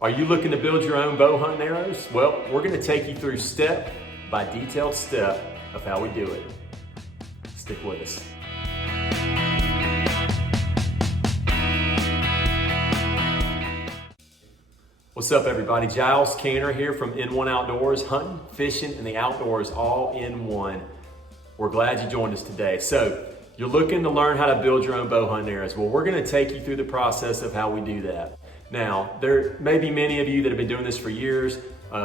Are you looking to build your own bow hunting arrows? Well, we're going to take you through step by detailed step of how we do it. Stick with us. What's up everybody? Giles Canner here from N1 Outdoors, hunting, fishing, and the outdoors all in one. We're glad you joined us today. So, you're looking to learn how to build your own bow hunting arrows. Well, we're going to take you through the process of how we do that. Now, there may be many of you that have been doing this for years,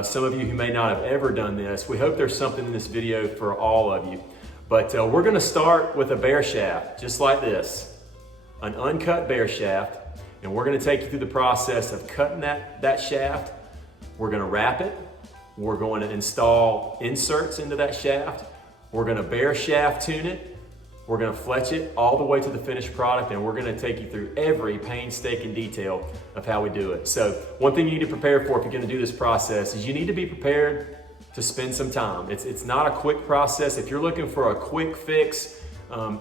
some of you who may not have ever done this. We hope there's something in this video for all of you. But we're gonna start with a bear shaft, just like this, an uncut bear shaft, and we're gonna take you through the process of cutting that shaft. We're gonna wrap it, we're going to install inserts into that shaft, we're gonna bear shaft tune it, we're gonna fletch it all the way to the finished product, and we're gonna take you through every painstaking detail of how we do it. So one thing you need to prepare for if you're gonna do this process is you need to be prepared to spend some time. It's not a quick process. If you're looking for a quick fix,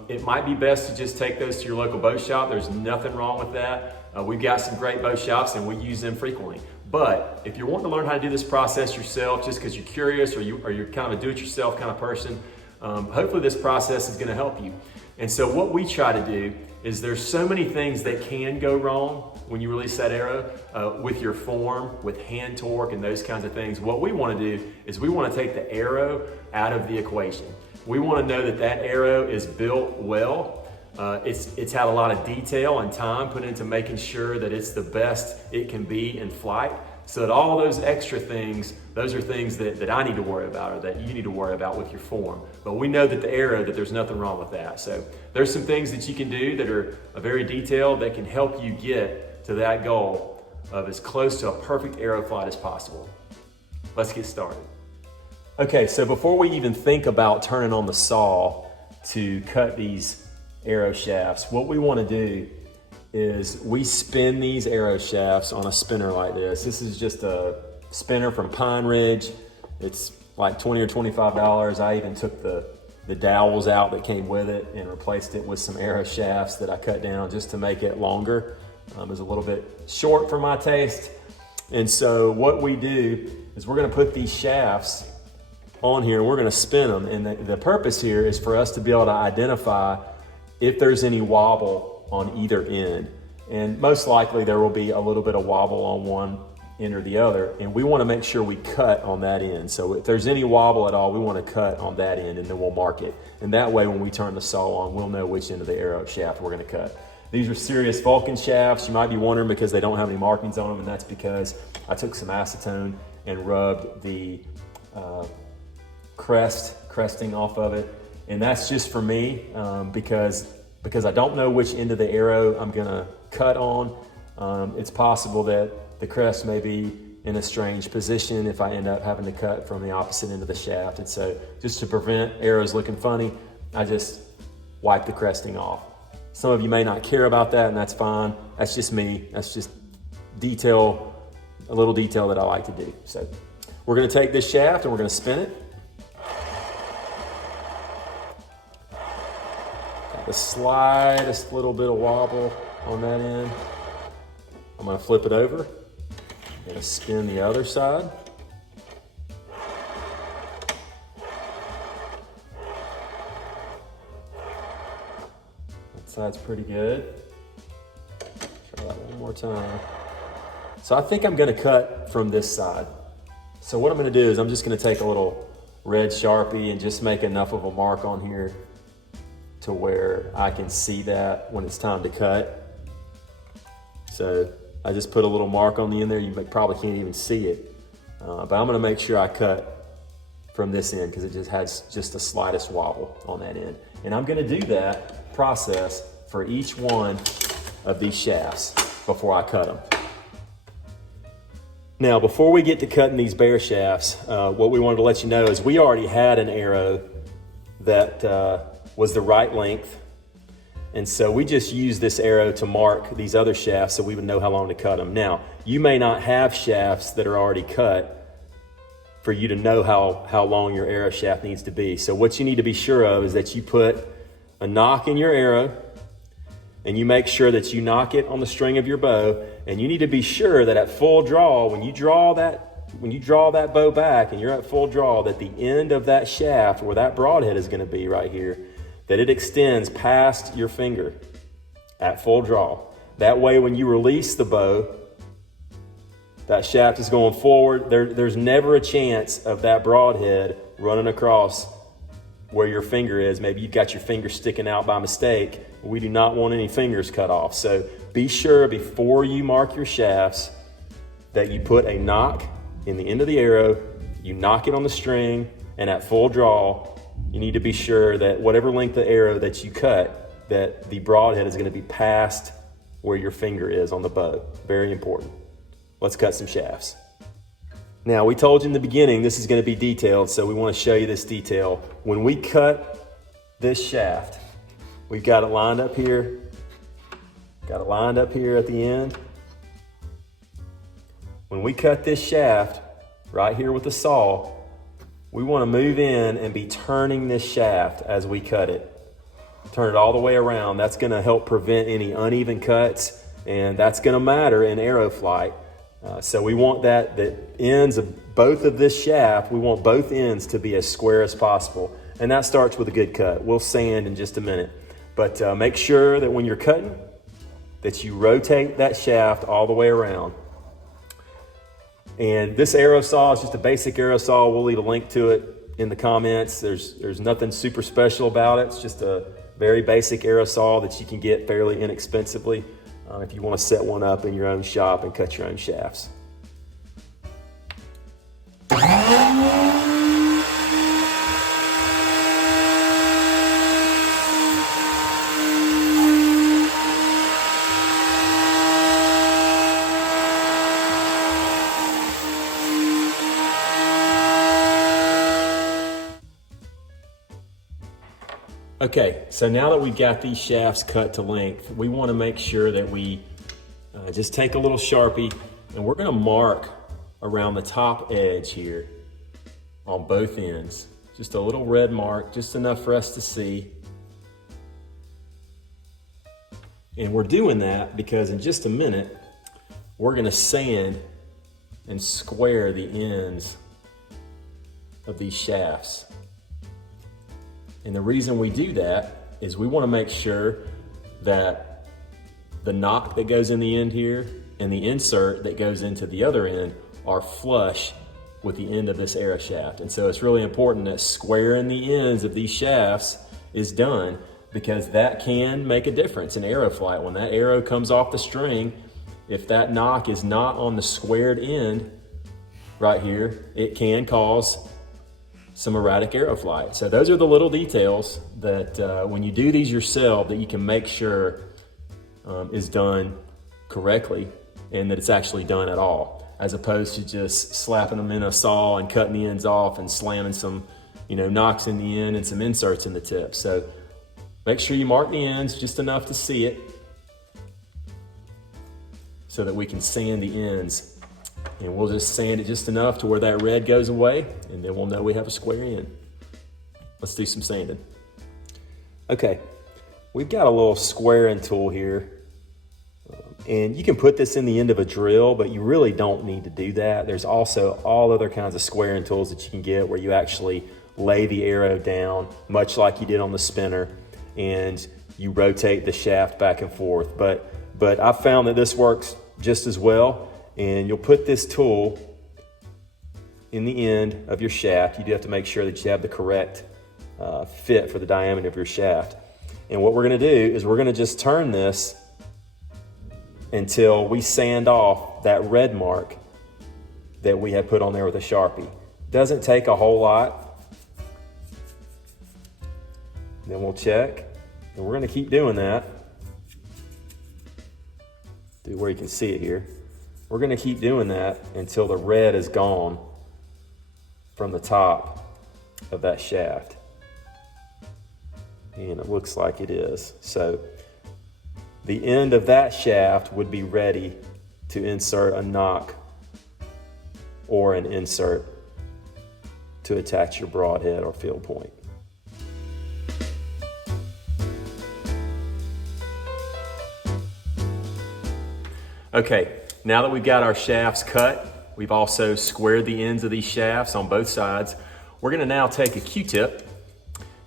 it might be best to just take those to your local bow shop. There's nothing wrong with that. We've got some great bow shops and we use them frequently. But if you're wanting to learn how to do this process yourself, just because you're curious or you're kind of a do-it-yourself kind of person, hopefully this process is gonna help you. And so what we try to do is there's so many things that can go wrong when you release that arrow with your form, with hand torque and those kinds of things. What we wanna do is we wanna take the arrow out of the equation. We wanna know that that arrow is built well. It's had a lot of detail and time put into making sure that it's the best it can be in flight. So that all those extra things, those are things that I need to worry about or that you need to worry about with your form. But we know that the arrow, that there's nothing wrong with that. So there's some things that you can do that are very detailed that can help you get to that goal of as close to a perfect arrow flight as possible. Let's get started. Okay, so before we even think about turning on the saw to cut these arrow shafts, what we want to do is we spin these arrow shafts on a spinner like this. This is just a spinner from Pine Ridge. It's like $20 or $25. I even took the dowels out that came with it and replaced it with some arrow shafts that I cut down just to make it longer. It was a little bit short for my taste. And so what we do is we're gonna put these shafts on here and we're gonna spin them. And the purpose here is for us to be able to identify if there's any wobble on either end. And most likely there will be a little bit of wobble on one end or the other. And we wanna make sure we cut on that end. So if there's any wobble at all, we wanna cut on that end and then we'll mark it. And that way when we turn the saw on, we'll know which end of the arrow shaft we're gonna cut. These are serious Vulcan shafts. You might be wondering because they don't have any markings on them, and that's because I took some acetone and rubbed the cresting off of it. And that's just for me because I don't know which end of the arrow I'm gonna cut on. It's possible that the crest may be in a strange position if I end up having to cut from the opposite end of the shaft. And so just to prevent arrows looking funny, I just wipe the cresting off. Some of you may not care about that, and that's fine. That's just me. That's just detail, a little detail that I like to do. So we're gonna take this shaft and we're gonna spin it. The slightest little bit of wobble on that end. I'm gonna flip it over. I'm gonna spin the other side. That side's pretty good. Try that one more time. So I think I'm gonna cut from this side. So what I'm gonna do is I'm just gonna take a little red Sharpie and just make enough of a mark on here to where I can see that when it's time to cut. So I just put a little mark on the end there. You probably can't even see it, but I'm gonna make sure I cut from this end because it just has just the slightest wobble on that end. And I'm gonna do that process for each one of these shafts before I cut them. Now, before we get to cutting these bear shafts, what we wanted to let you know is we already had an arrow that was the right length. And so we just use this arrow to mark these other shafts so we would know how long to cut them. Now, you may not have shafts that are already cut for you to know how long your arrow shaft needs to be. So what you need to be sure of is that you put a knock in your arrow and you make sure that you knock it on the string of your bow, and you need to be sure that at full draw, when you draw that bow back and you're at full draw, that the end of that shaft where that broadhead is going to be right here, that it extends past your finger at full draw. That way when you release the bow, that shaft is going forward. There's never a chance of that broadhead running across where your finger is. Maybe you've got your finger sticking out by mistake. We do not want any fingers cut off. So be sure before you mark your shafts that you put a knock in the end of the arrow, you knock it on the string, and at full draw, you need to be sure that whatever length of arrow that you cut, that the broadhead is going to be past where your finger is on the bow. Very important. Let's cut some shafts. Now, we told you in the beginning this is going to be detailed, so we want to show you this detail. When we cut this shaft, we've got it lined up here, got it lined up here at the end. When we cut this shaft right here with the saw, we want to move in and be turning this shaft as we cut it. Turn it all the way around. That's going to help prevent any uneven cuts, and that's going to matter in arrow flight. So we want the ends of both of this shaft, we want both ends to be as square as possible. And that starts with a good cut. We'll sand in just a minute. But make sure that when you're cutting, that you rotate that shaft all the way around. And this arrow saw is just a basic arrow saw. We'll leave a link to it in the comments. There's nothing super special about it. It's just a very basic arrow saw that you can get fairly inexpensively if you want to set one up in your own shop and cut your own shafts. Okay, so now that we've got these shafts cut to length, we want to make sure that we just take a little Sharpie and we're going to mark around the top edge here on both ends. Just a little red mark, just enough for us to see. And we're doing that because in just a minute, we're going to sand and square the ends of these shafts. And the reason we do that is we want to make sure that the knock that goes in the end here and the insert that goes into the other end are flush with the end of this arrow shaft. And so it's really important that squaring the ends of these shafts is done, because that can make a difference in arrow flight. When that arrow comes off the string, if that knock is not on the squared end right here, it can cause some erratic arrow flight. So those are the little details that when you do these yourself, that you can make sure is done correctly and that it's actually done at all, as opposed to just slapping them in a saw and cutting the ends off and slamming some, knocks in the end and some inserts in the tip. So make sure you mark the ends just enough to see it so that we can sand the ends. And we'll just sand it just enough to where that red goes away, and then we'll know we have a square end. Let's do some sanding. Okay, we've got a little squaring tool here. And you can put this in the end of a drill, but you really don't need to do that. There's also all other kinds of squaring tools that you can get where you actually lay the arrow down, much like you did on the spinner, and you rotate the shaft back and forth. But I've found that this works just as well. And you'll put this tool in the end of your shaft. You do have to make sure that you have the correct fit for the diameter of your shaft. And what we're going to do is we're going to just turn this until we sand off that red mark that we have put on there with a Sharpie. Doesn't take a whole lot. Then we'll check, and we're going to keep doing that. Do where you can see it here. We're going to keep doing that until the red is gone from the top of that shaft. And it looks like it is. So the end of that shaft would be ready to insert a knock or an insert to attach your broadhead or field point. Okay, now that we've got our shafts cut, we've also squared the ends of these shafts on both sides. We're gonna now take a Q-tip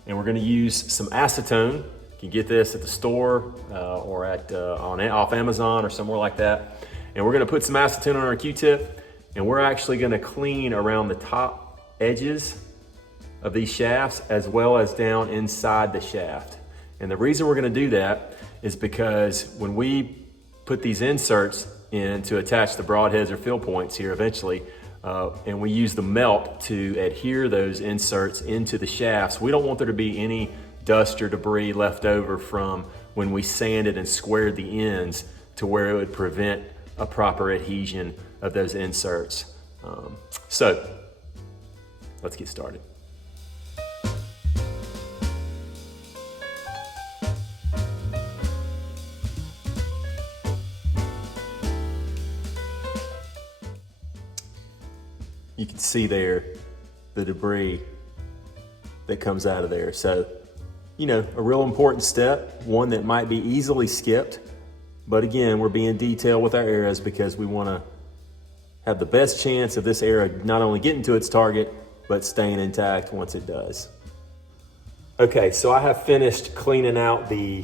and we're gonna use some acetone. You can get this at the store or off Amazon or somewhere like that. And we're gonna put some acetone on our Q-tip, and we're actually gonna clean around the top edges of these shafts as well as down inside the shaft. And the reason we're gonna do that is because when we put these inserts in to attach the broadheads or fill points here eventually, and we use the melt to adhere those inserts into the shafts, we don't want there to be any dust or debris left over from when we sanded and squared the ends to where it would prevent a proper adhesion of those inserts. So let's get started. You can see there the debris that comes out of there. So, you know, a real important step, one that might be easily skipped, but again, we're being detailed with our arrows because we want to have the best chance of this arrow not only getting to its target, but staying intact once it does. Okay, so I have finished cleaning out the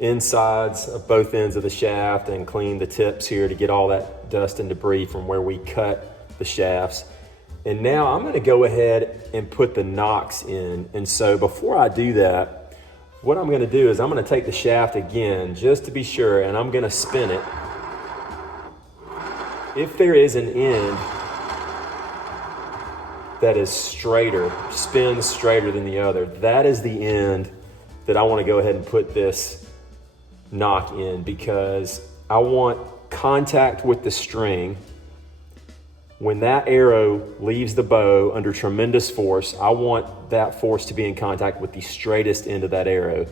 insides of both ends of the shaft and cleaned the tips here to get all that dust and debris from where we cut the shafts. And now I'm gonna go ahead and put the nocks in. And so before I do that, what I'm gonna do is I'm gonna take the shaft again, just to be sure, and I'm gonna spin it. If there is an end that is straighter, spins straighter than the other, that is the end that I wanna go ahead and put this nock in, because I want contact with the string. When that arrow leaves the bow under tremendous force, I want that force to be in contact with the straightest end of that arrow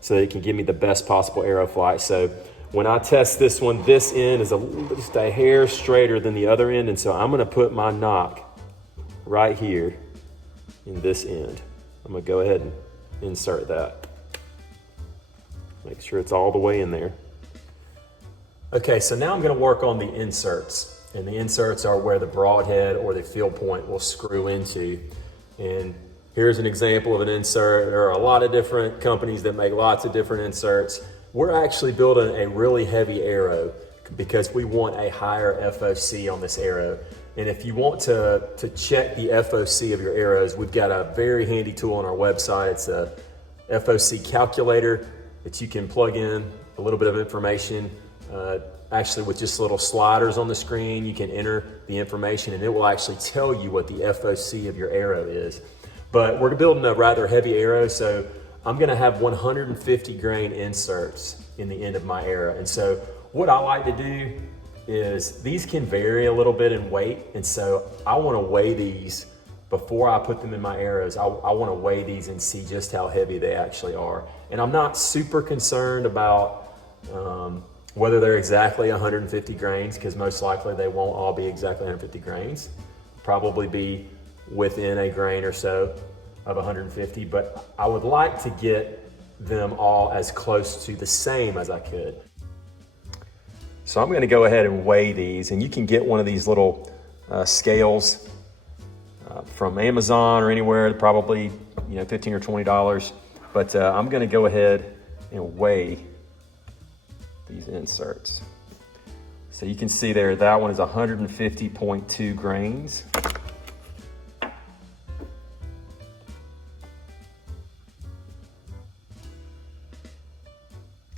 so that it can give me the best possible arrow flight. So when I test this one, this end is just a hair straighter than the other end, and so I'm gonna put my nock right here in this end. I'm gonna go ahead and insert that. Make sure it's all the way in there. Okay, so now I'm gonna work on the inserts. And the inserts are where the broadhead or the fill point will screw into. And here's an example of an insert. There are a lot of different companies that make lots of different inserts. We're actually building a really heavy arrow because we want a higher F.O.C on this arrow. And if you want to check the F.O.C of your arrows, we've got a very handy tool on our website. It's a F.O.C calculator that you can plug in a little bit of information. Actually, with just little sliders on the screen, you can enter the information and it will actually tell you what the F.O.C of your arrow is. But we're building a rather heavy arrow, so I'm gonna have 150 grain inserts in the end of my arrow. And so what I like to do is, these can vary a little bit in weight, and so I wanna weigh these before I put them in my arrows. I wanna weigh these and see just how heavy they actually are. And I'm not super concerned about whether they're exactly 150 grains, because most likely they won't all be exactly 150 grains. Probably be within a grain or so of 150, but I would like to get them all as close to the same as I could. So I'm gonna go ahead and weigh these, and you can get one of these little scales from Amazon or anywhere, probably $15 or $20, but I'm gonna go ahead and weigh these inserts. So you can see there, that one is 150.2 grains.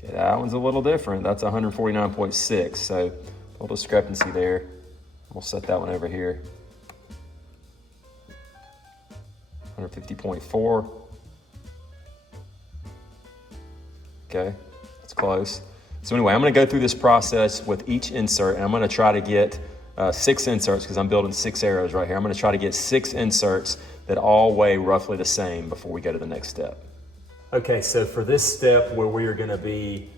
Okay, that one's a little different. That's 149.6, so a little discrepancy there. We'll set that one over here. 150.4. Okay, that's close. So anyway, I'm gonna go through this process with each insert, and I'm gonna try to get 6 inserts, because I'm building 6 arrows right here. I'm gonna try to get 6 inserts that all weigh roughly the same before we go to the next step. Okay, so for this step where we are gonna be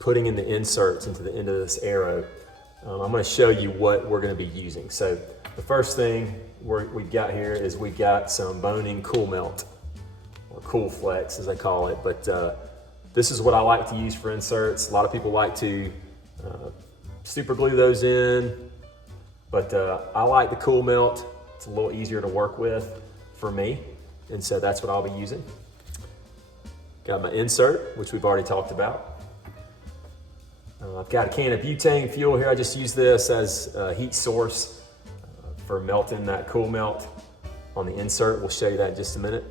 putting in the inserts into the end of this arrow, I'm gonna show you what we're gonna be using. So the first thing we've got here is we've got some boning cool melt, or cool flex as they call it, but this is what I like to use for inserts. A lot of people like to super glue those in, but I like the cool melt. It's a little easier to work with for me, and so that's what I'll be using. Got my insert, which we've already talked about. I've got a can of butane fuel here. I just use this as a heat source for melting that cool melt on the insert. We'll show you that in just a minute.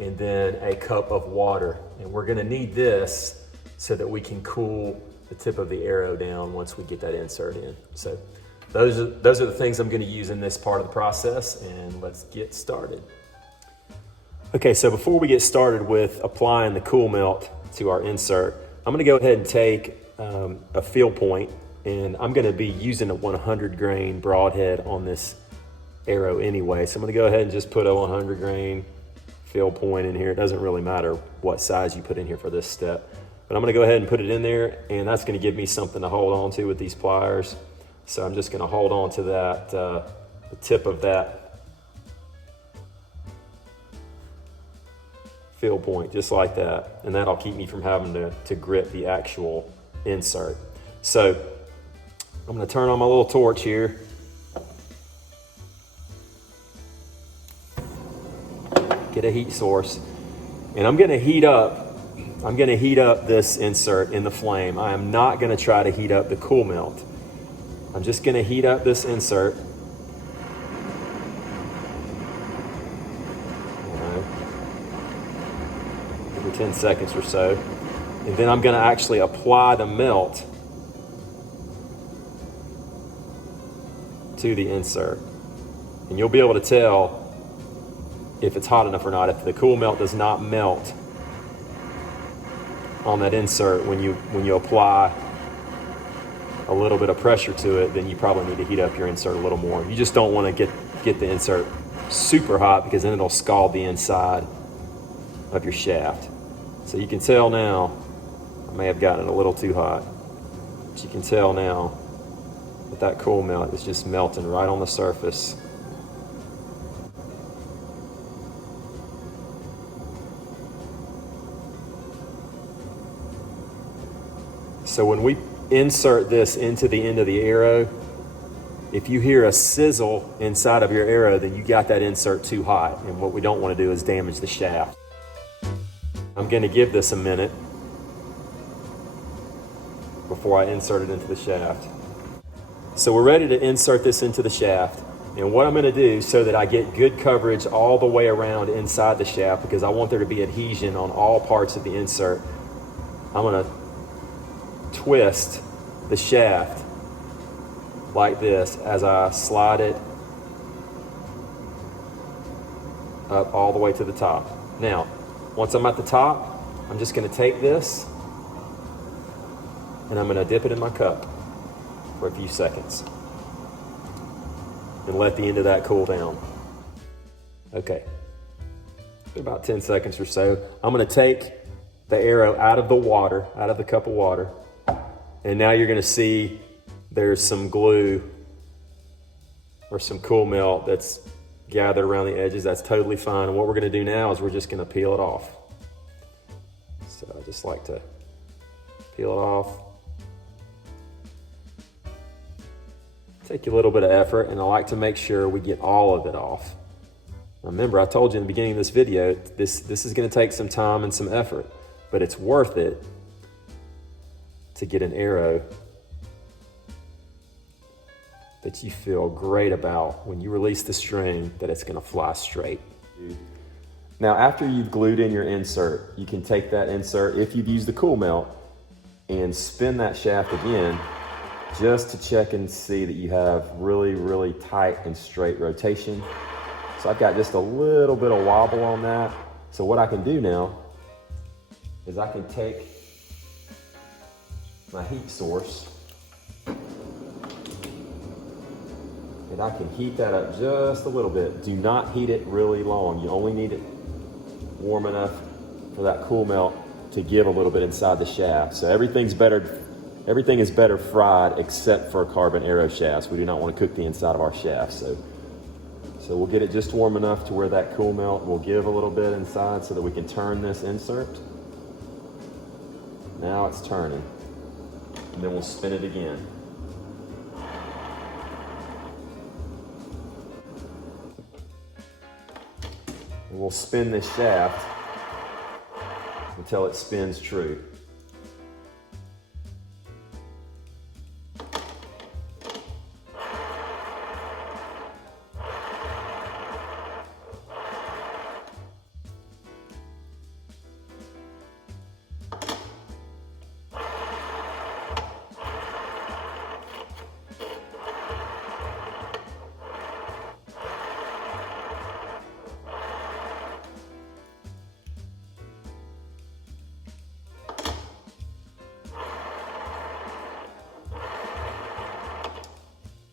And then a cup of water. And we're gonna need this so that we can cool the tip of the arrow down once we get that insert in. So those are the things I'm gonna use in this part of the process, and let's get started. Okay, so before we get started with applying the cool melt to our insert, I'm gonna go ahead and take a feel point, and I'm gonna be using a 100 grain broadhead on this arrow anyway. So I'm gonna go ahead and just put a 100 grain feel point in here. It doesn't really matter what size you put in here for this step, but I'm gonna go ahead and put it in there, and that's gonna give me something to hold on to with these pliers. So I'm just gonna hold on to that, the tip of that feel point, just like that. And that'll keep me from having to grip the actual insert. So I'm gonna turn on my little torch here. Get a heat source, and I'm gonna heat up this insert in the flame. I am not gonna try to heat up the cool melt. I'm just gonna heat up this insert. Every 10 seconds or so. And then I'm gonna actually apply the melt to the insert. And you'll be able to tell if it's hot enough or not. If the cool melt does not melt on that insert when you apply a little bit of pressure to it, then you probably need to heat up your insert a little more. You just don't want to get the insert super hot, because then it'll scald the inside of your shaft. So you can tell now, I may have gotten it a little too hot, but you can tell now that cool melt is just melting right on the surface. So when we insert this into the end of the arrow, if you hear a sizzle inside of your arrow, then you got that insert too hot. And what we don't want to do is damage the shaft. I'm going to give this a minute before I insert it into the shaft. So we're ready to insert this into the shaft. And what I'm going to do, so that I get good coverage all the way around inside the shaft, because I want there to be adhesion on all parts of the insert, I'm going to twist the shaft like this as I slide it up all the way to the top. Now, once I'm at the top, I'm just going to take this and I'm going to dip it in my cup for a few seconds and let the end of that cool down. Okay, about 10 seconds or so. I'm going to take the arrow out of the water, out of the cup of water, and now you're going to see there's some glue or some cool melt that's gathered around the edges. That's totally fine. And what we're going to do now is we're just going to peel it off. So I just like to peel it off. Take a little bit of effort, and I like to make sure we get all of it off. Remember, I told you in the beginning of this video, this is going to take some time and some effort, but it's worth it to get an arrow that you feel great about when you release the string, that it's going to fly straight. Now, after you've glued in your insert, you can take that insert, if you've used the cool melt, and spin that shaft again, just to check and see that you have really, really tight and straight rotation. So I've got just a little bit of wobble on that. So what I can do now is I can take my heat source and I can heat that up just a little bit. Do not heat it really long. You only need it warm enough for that cool melt to give a little bit inside the shaft. So everything is better fried except for carbon arrow shafts. We do not want to cook the inside of our shafts. So we'll get it just warm enough to where that cool melt will give a little bit inside so that we can turn this insert. Now it's turning. and then we'll spin it again. And we'll spin this shaft until it spins true.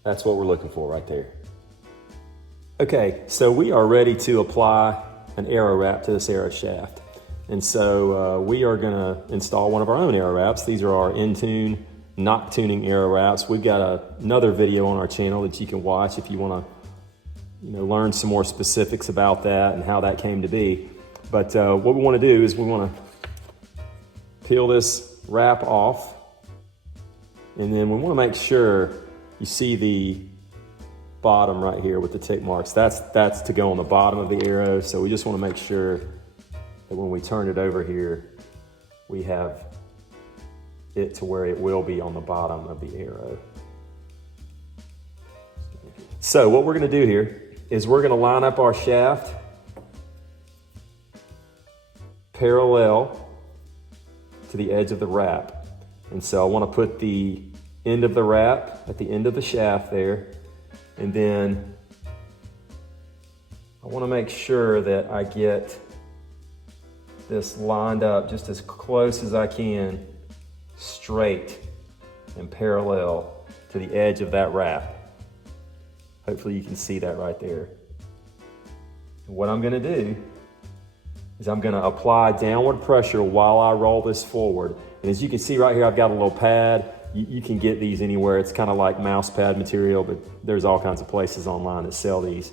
That's what we're looking for right there. Okay, so we are ready to apply an arrow wrap to this arrow shaft. And so we are gonna install one of our own arrow wraps. These are our in-tune, knock tuning arrow wraps. We've got another video on our channel that you can watch if you wanna learn some more specifics about that and how that came to be. But what we wanna do is we wanna peel this wrap off, and then we wanna make sure you see the bottom right here with the tick marks. That's to go on the bottom of the arrow. So we just want to make sure that when we turn it over here, we have it to where it will be on the bottom of the arrow. So what we're going to do here is we're going to line up our shaft parallel to the edge of the wrap. And so I want to put the end of the wrap at the end of the shaft there, and then I want to make sure that I get this lined up just as close as I can, straight and parallel to the edge of that wrap. Hopefully you can see that right there. And what I'm going to do is I'm going to apply downward pressure while I roll this forward. And as you can see right here, I've got a little pad. You can get these anywhere. It's kind of like mouse pad material, but there's all kinds of places online that sell these.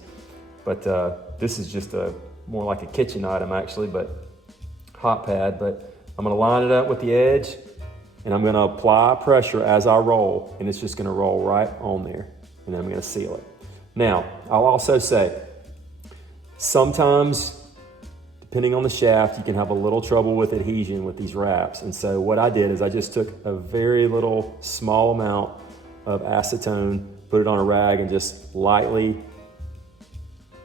But this is just more like a kitchen item actually, but hot pad. But I'm gonna line it up with the edge, and I'm gonna apply pressure as I roll, and it's just gonna roll right on there, and then I'm gonna seal it. Now, I'll also say, sometimes, depending on the shaft, you can have a little trouble with adhesion with these wraps. And so what I did is I just took a very little small amount of acetone, put it on a rag, and just lightly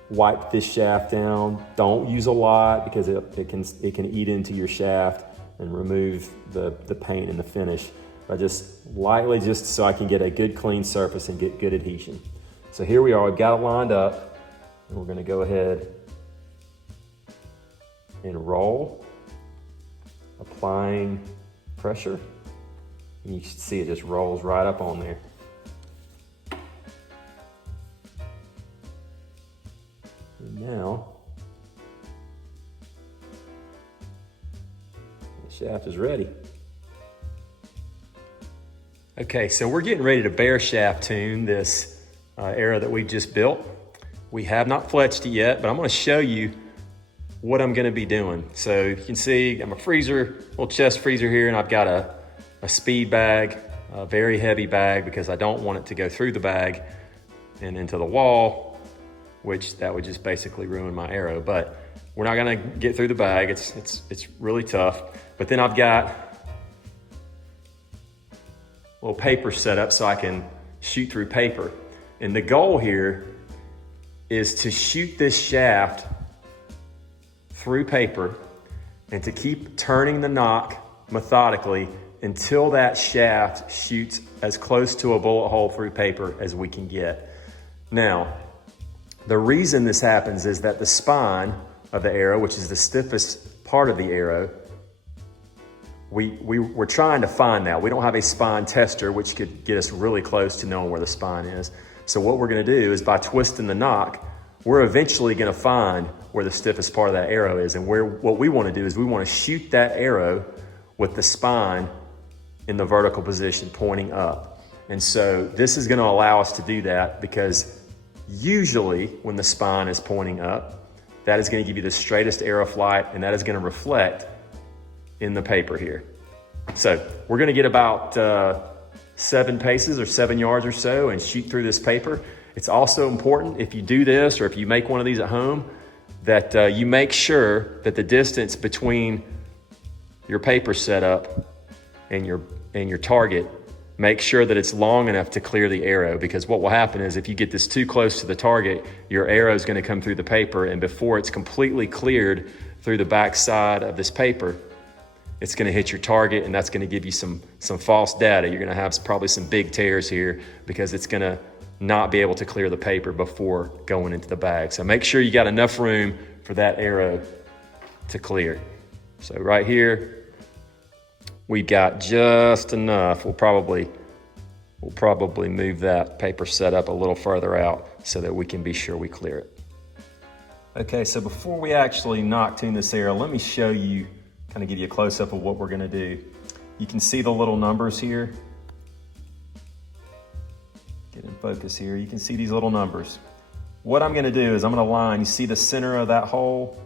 wipe this shaft down. Don't use a lot because it can eat into your shaft and remove the paint and the finish. But just lightly, just so I can get a good clean surface and get good adhesion. So here we are, we've got it lined up, and we're gonna go ahead and roll, applying pressure, and you can see it just rolls right up on there. And now, the shaft is ready. Okay, so we're getting ready to bare shaft tune this arrow that we just built. We have not fletched it yet, but I'm gonna show you what I'm gonna be doing. So you can see I'm a freezer, little chest freezer here, and I've got a speed bag, a very heavy bag, because I don't want it to go through the bag and into the wall, which that would just basically ruin my arrow. But we're not gonna get through the bag. It's really tough. But then I've got a little paper set up so I can shoot through paper. And the goal here is to shoot this shaft through paper and to keep turning the knock methodically until that shaft shoots as close to a bullet hole through paper as we can get. Now, the reason this happens is that the spine of the arrow, which is the stiffest part of the arrow, we're trying to find that. We don't have a spine tester, which could get us really close to knowing where the spine is. So what we're gonna do is, by twisting the knock, we're eventually gonna find where the stiffest part of that arrow is. And what we wanna do is we wanna shoot that arrow with the spine in the vertical position pointing up. And so this is gonna allow us to do that, because usually when the spine is pointing up, that is gonna give you the straightest arrow flight, and that is gonna reflect in the paper here. So we're gonna get about 7 paces or 7 yards or so and shoot through this paper. It's also important if you do this or if you make one of these at home that you make sure that the distance between your paper setup and your target, make sure that it's long enough to clear the arrow, because what will happen is if you get this too close to the target, your arrow is going to come through the paper, and before it's completely cleared through the back side of this paper, it's going to hit your target, and that's going to give you some false data. You're going to have probably some big tears here because it's going to not be able to clear the paper before going into the bag. So make sure you got enough room for that arrow to clear. So right here, we've got just enough. We'll probably move that paper setup a little further out so that we can be sure we clear it. Okay, so before we actually knock tune this arrow, let me show you, kind of give you a close-up of what we're gonna do. You can see the little numbers here. Get in focus here. You can see these little numbers. What I'm gonna do is I'm gonna line, you see the center of that hole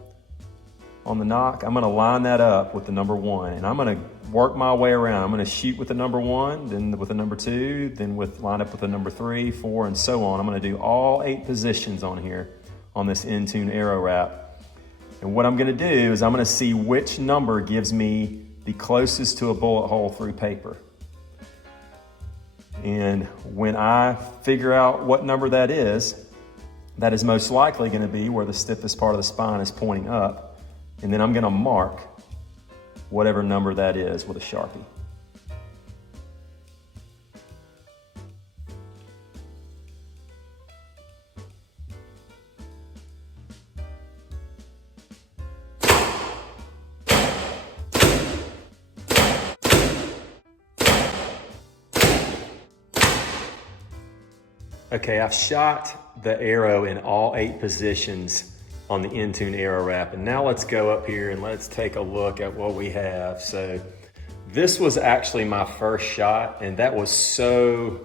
on the knock? I'm gonna line that up with the number 1, and I'm gonna work my way around. I'm gonna shoot with the number 1, then with the number 2, then line up with the number 3, 4, and so on. I'm gonna do all 8 positions on here on this in-tune arrow wrap. And what I'm gonna do is I'm gonna see which number gives me the closest to a bullet hole through paper. And when I figure out what number that is most likely gonna be where the stiffest part of the spine is pointing up. And then I'm gonna mark whatever number that is with a Sharpie. Okay, I've shot the arrow in all 8 positions on the in-tune arrow wrap, and now let's go up here and let's take a look at what we have. So this was actually my first shot, and that was so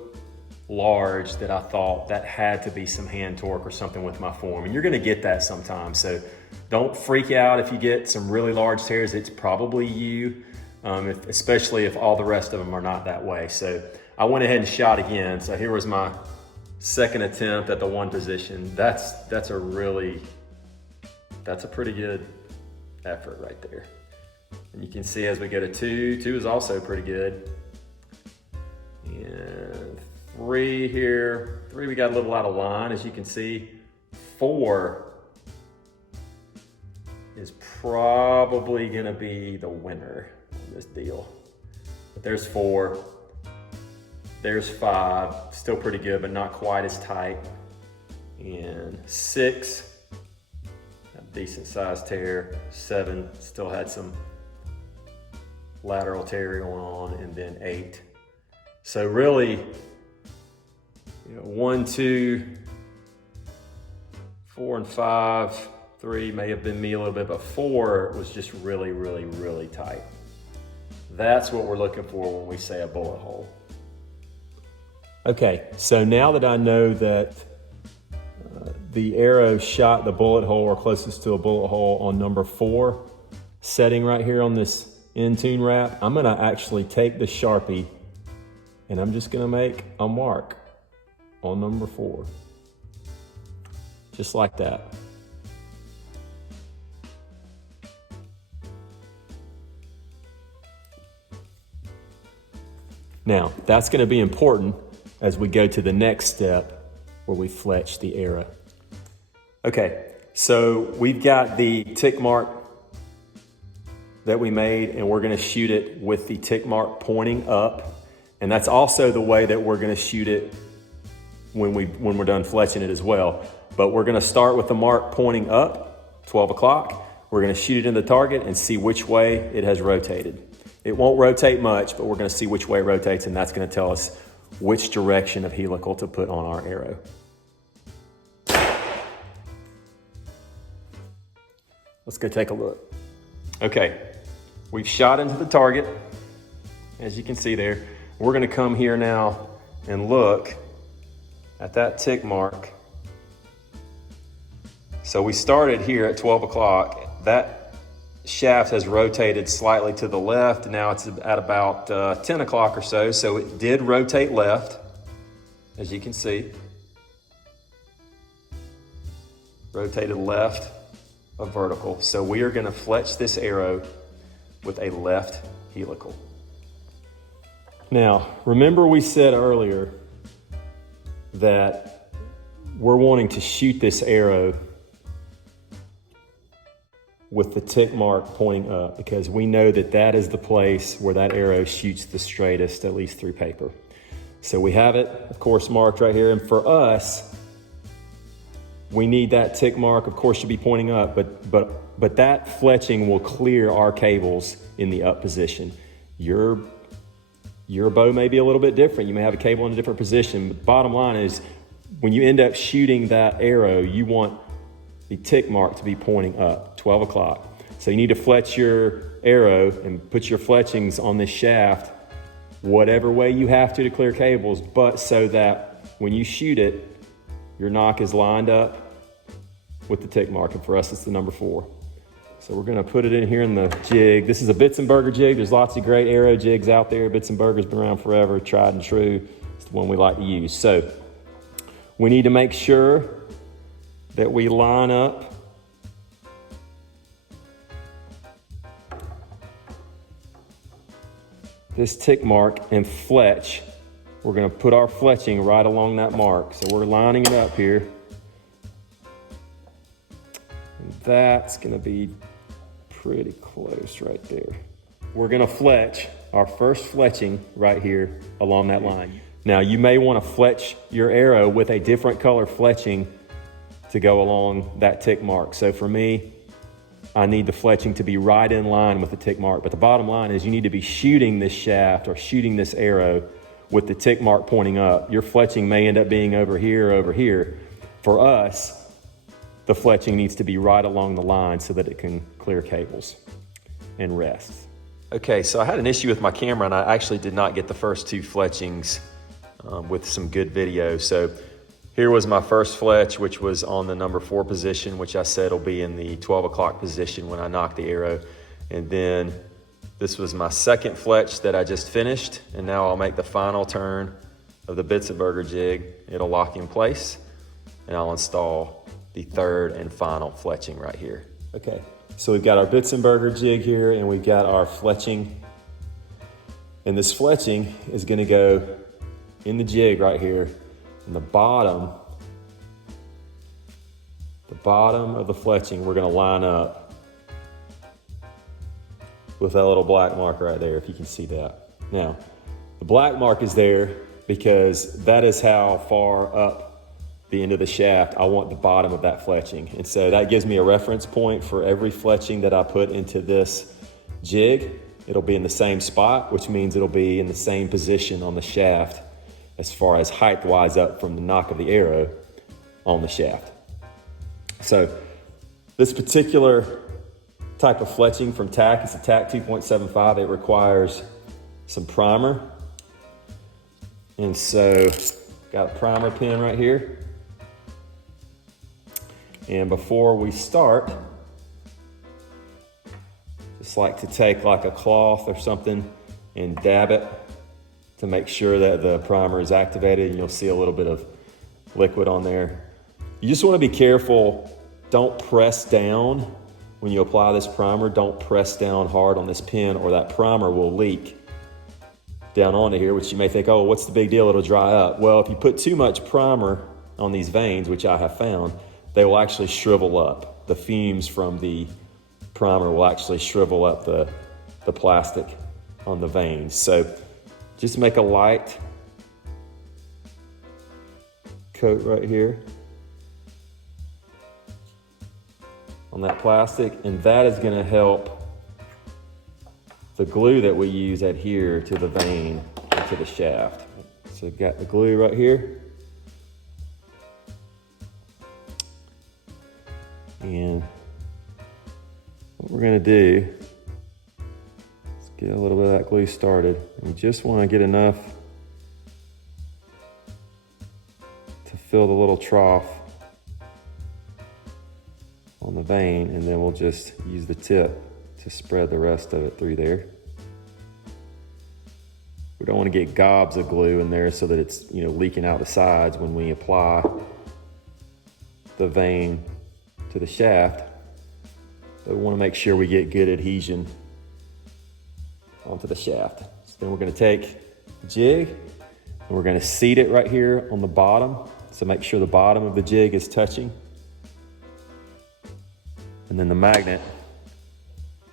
large that I thought that had to be some hand torque or something with my form, and you're gonna get that sometimes. So don't freak out if you get some really large tears. It's probably you, especially if all the rest of them are not that way. So I went ahead and shot again. So here was my second attempt at the 1 position. That's a pretty good effort right there. And you can see as we go to 2 is also pretty good. And 3 here, 3 we got a little out of line, as you can see. 4 is probably gonna be the winner on this deal. But there's 4. There's 5, still pretty good, but not quite as tight. And 6, a decent sized tear. 7, still had some lateral tear going on, and then 8. So really, 1, 2, 4, and 5, 3 may have been me a little bit, but 4 was just really, really, really tight. That's what we're looking for when we say a bullet hole. Okay, so now that I know that the arrow shot the bullet hole or closest to a bullet hole on number 4 setting right here on this in-tune wrap, I'm gonna actually take the Sharpie and I'm just gonna make a mark on number 4. Just like that. Now, that's gonna be important as we go to the next step where we fletch the arrow. Okay, so we've got the tick mark that we made, and we're gonna shoot it with the tick mark pointing up. And that's also the way that we're gonna shoot it when we're done fletching it as well. But we're gonna start with the mark pointing up, 12 o'clock. We're gonna shoot it in the target and see which way it has rotated. It won't rotate much, but we're gonna see which way it rotates, and that's gonna tell us which direction of helical to put on our arrow. Let's go take a look. Okay, we've shot into the target, as you can see there. We're gonna come here now and look at that tick mark. So we started here at 12 o'clock. That shaft has rotated slightly to the left. Now it's at about 10 o'clock or so. So it did rotate left, as you can see. Rotated left of vertical. So we are going to fletch this arrow with a left helical. Now, remember we said earlier that we're wanting to shoot this arrow with the tick mark pointing up, because we know that that is the place where that arrow shoots the straightest, at least through paper. So we have it, of course, marked right here. And for us, we need that tick mark, of course, to be pointing up, but that fletching will clear our cables in the up position. Your bow may be a little bit different. You may have a cable in a different position, but the bottom line is when you end up shooting that arrow, you want the tick mark to be pointing up, 12 o'clock. So you need to fletch your arrow and put your fletchings on this shaft whatever way you have to clear cables, but so that when you shoot it, your nock is lined up with the tick mark, and for us, it's the number 4. So we're gonna put it in here in the jig. This is a Bitzenberger jig. There's lots of great arrow jigs out there. Bitzenberger's been around forever, tried and true. It's the one we like to use. So we need to make sure that we line up this tick mark and fletch. We're gonna put our fletching right along that mark. So we're lining it up here. And that's gonna be pretty close right there. We're gonna fletch our first fletching right here along that line. Now you may wanna fletch your arrow with a different color fletching to go along that tick mark. So for me, I need the fletching to be right in line with the tick mark. But the bottom line is you need to be shooting this shaft or shooting this arrow with the tick mark pointing up. Your fletching may end up being over here, over here. For us, the fletching needs to be right along the line so that it can clear cables and rest. Okay, so I had an issue with my camera and I actually did not get the first 2 fletchings with some good video. So here was my first fletch, which was on the number 4 position, which I said will be in the 12 o'clock position when I knock the arrow. And then this was my second fletch that I just finished. And now I'll make the final turn of the Bitzenberger jig. It'll lock in place and I'll install the third and final fletching right here. Okay, so we've got our Bitzenberger jig here and we've got our fletching. And this fletching is gonna go in the jig right here. And the bottom of the fletching, we're gonna line up with that little black mark right there, if you can see that. Now, the black mark is there because that is how far up the end of the shaft I want the bottom of that fletching. And so that gives me a reference point for every fletching that I put into this jig. It'll be in the same spot, which means it'll be in the same position on the shaft as far as height-wise up from the nock of the arrow on the shaft. So this particular type of fletching from TAC, it's a TAC 2.75. It requires some primer. And so got a primer pin right here. And before we start, just like to take like a cloth or something and dab it to make sure that the primer is activated, and you'll see a little bit of liquid on there. You just want to be careful. Don't press down when you apply this primer. Don't press down hard on this pin or that primer will leak down onto here, which you may think, oh, what's the big deal? It'll dry up. Well, if you put too much primer on these veins, which I have found, they will actually shrivel up. The fumes from the primer will actually shrivel up the plastic on the veins. So just make a light coat right here on that plastic, and that is going to help the glue that we use adhere to the vein and to the shaft. So we've got the glue right here. And what we're going to do, get a little bit of that glue started. We just want to get enough to fill the little trough on the vein, and then we'll just use the tip to spread the rest of it through there. We don't want to get gobs of glue in there so that it's, you know, leaking out the sides when we apply the vane to the shaft. But we want to make sure we get good adhesion onto the shaft. So then we're going to take the jig and we're going to seat it right here on the bottom. So make sure the bottom of the jig is touching. And then the magnet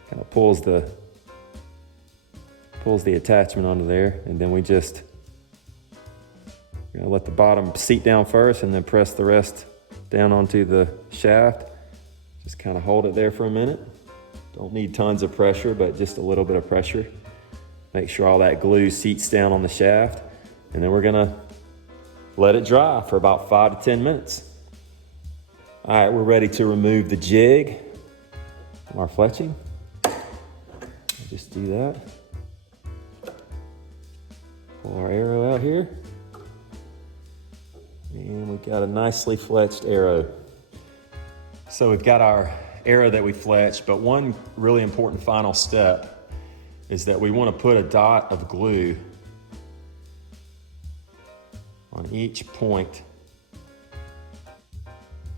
kind of pulls the attachment onto there, and then we're gonna let the bottom seat down first and then press the rest down onto the shaft. Just kind of hold it there for a minute. Don't need tons of pressure, but just a little bit of pressure. Make sure all that glue seats down on the shaft, and then we're gonna let it dry for about 5 to 10 minutes. All right, we're ready to remove the jig from our fletching. Just do that. Pull our arrow out here. And we've got a nicely fletched arrow. So we've got our arrow that we fletched, but one really important final step is that we want to put a dot of glue on each point,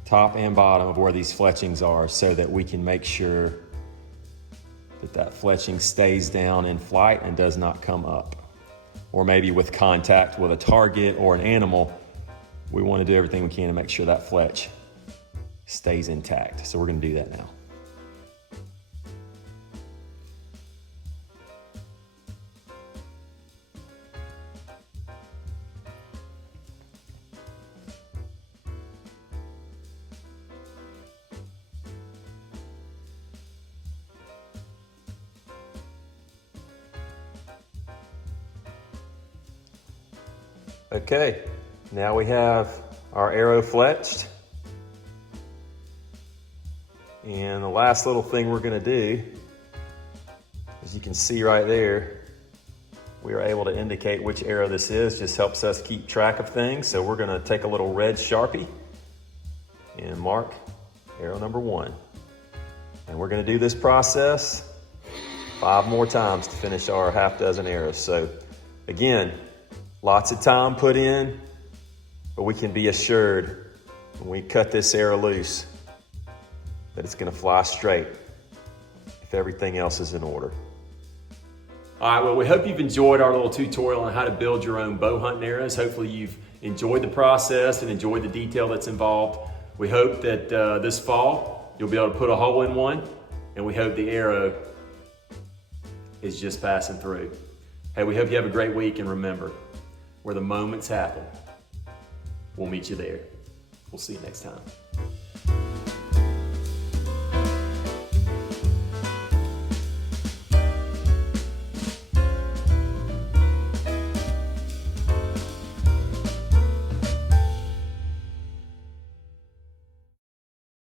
top and bottom of where these fletchings are, so that we can make sure that fletching stays down in flight and does not come up. Or maybe with contact with a target or an animal, we want to do everything we can to make sure that fletch stays intact. So we're going to do that now. Okay, now we have our arrow fletched. And the last little thing we're gonna do, as you can see right there, we are able to indicate which arrow this is. Just helps us keep track of things. So we're gonna take a little red Sharpie and mark arrow number 1. And we're gonna do this process 5 more times to finish our half dozen arrows. So again, lots of time put in, but we can be assured when we cut this arrow loose that it's gonna fly straight if everything else is in order. All right, well, we hope you've enjoyed our little tutorial on how to build your own bow hunting arrows. Hopefully you've enjoyed the process and enjoyed the detail that's involved. We hope that this fall you'll be able to put a hole in one, and we hope the arrow is just passing through. Hey, we hope you have a great week, and remember, where the moments happen, we'll meet you there. We'll see you next time.